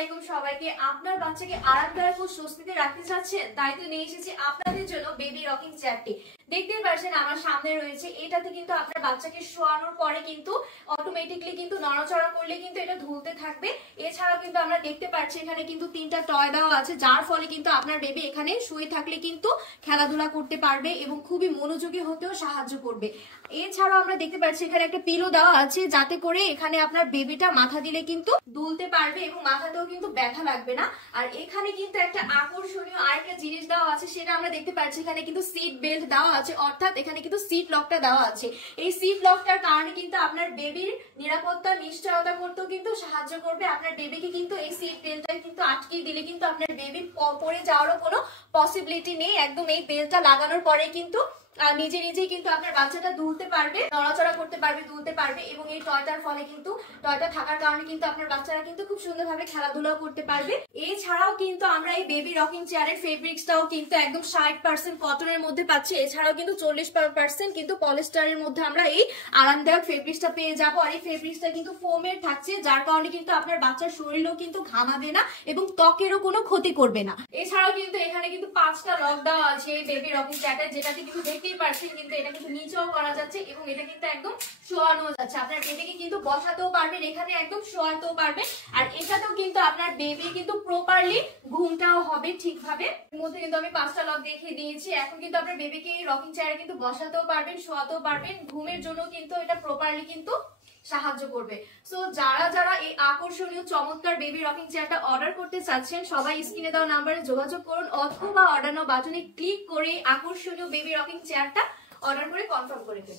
আলাইকুম সবাইকে। আপনার বাচ্চাকে আরামদায়ক ও স্বস্তিতে রাখতে চাচ্ছেন, তাই তো নিয়ে এসেছি আপনাদের জন্য বেবি রকিং চেয়ারটি। দেখতেই পাচ্ছেন আমার সামনে রয়েছে। এটাতে কিন্তু আপনার বাচ্চাকে শোয়ানোর পরে কিন্তু অটোমেটিকলি কিন্তু নড়াচড়া করলে কিন্তু এটা ঝুলতে থাকবে। এছাড়াও কিন্তু আমরা দেখতে পাচ্ছি এখানে কিন্তু 3টা টয় দেওয়া আছে, যার ফলে কিন্তু আপনার বেবি এখানে শুয়ে থাকলে কিন্তু খেলাধুলা করতে পারবে এবং খুবই মনোযোগী হতেও সাহায্য করবে। এছাড়াও আমরা দেখতে পাচ্ছি এখানে একটা পিলো দেওয়া আছে, যাতে করে এখানে আপনার বেবিটা মাথা দিলে কিন্তু দুলতে পারবে এবং মাথাতেও কিন্তু ব্যথা লাগবে না। আর এখানে কিন্তু একটা আকর্ষণীয় আরেকটা জিনিস দেওয়া আছে, সেটা আমরা দেখতে পাচ্ছি এখানে কিন্তু সিট বেল্ট দেওয়া আছে, অর্থাৎ এখানে কিন্তু সিট লকটা দেওয়া আছে। এই সিট লকটার কারণে কিন্তু আপনার বেবির নিরাপত্তা নিশ্চয়তা করতেও কিন্তু সাহায্য করবে। আপনার বেবিকে কিন্তু এই সিট বেল্টটা কিন্তু আটকে দিলে কিন্তু আপনার বেবি পড়ে যাওয়ারও কোনো পসিবিলিটি নেই। একদম এই বেল্টটা লাগানোর পরে কিন্তু নিজে নিজেই কিন্তু আপনার বাচ্চাটা দুলতে পারবে, নড়াচড়া করতে পারবে, দুলতে পারবে। এবং এই টয়টার ফলে কিন্তু টয়টা থাকার কারণে কিন্তু আপনার বাচ্চারা কিন্তু খুব সুন্দরভাবে খেলাধুলাও করতে পারবে। এছাড়াও কিন্তু আমরা এই বেবি রকিং চেয়ারের ফেব্রিক্সটাও কিন্তু একদম 60% কটনের মধ্যে পাচ্ছি। এছাড়াও কিন্তু 40% কিন্তু পলিস্টারের মধ্যে আমরা এই আরামদায়ক ফেব্রিক্সটা পেয়ে যাবো। আর এই ফেব্রিক্সটা কিন্তু ফোমের থাকছে, যার কারণে কিন্তু আপনার বাচ্চার শরীরও কিন্তু ঘামাবে না এবং ত্বকেরও কোনো ক্ষতি করবে না। এছাড়াও কিন্তু এখানে কিন্তু 5টা লক দেওয়া আছে এই বেবি রকিং চেয়ারটা, যেটাতে কিন্তু দেখতেই পাচ্ছেন কিন্তু এটা কিন্তু নিচেও করা যাচ্ছে এবং এটা কিন্তু একদম শোয়ানো যাচ্ছে। আপনার বেবিকে কিন্তু বসাতেও পারবেন, এখানে একদম শোয়াতেও পারবেন। আর এটাতেও কিন্তু আপনার বেবি কিন্তু প্রপারলি ঘুমটাও হবে ঠিকভাবে। এর মধ্যে কিন্তু আমি 5টা লক দেখিয়ে দিয়েছি। এখন কিন্তু আপনার বেবিকে এই রকিং চেয়ারে কিন্তু বসাতেও পারবেন, শোয়াতেও পারবেন। ঘুমের জন্য কিন্তু এটা প্রপারলি কিন্তু সাহায্য করবে। সো যারা যারা এই আকর্ষণীয় চমৎকার বেবি রকিং চেয়ারটা অর্ডার করতে চাচ্ছেন, সবাই স্ক্রিনে দেওয়া নাম্বারে যোগাযোগ করুন অথবা অর্ডার নাও বাটনে ক্লিক করে আকর্ষণীয় বেবি রকিং চেয়ারটা অর্ডার করে কনফার্ম করে দিন।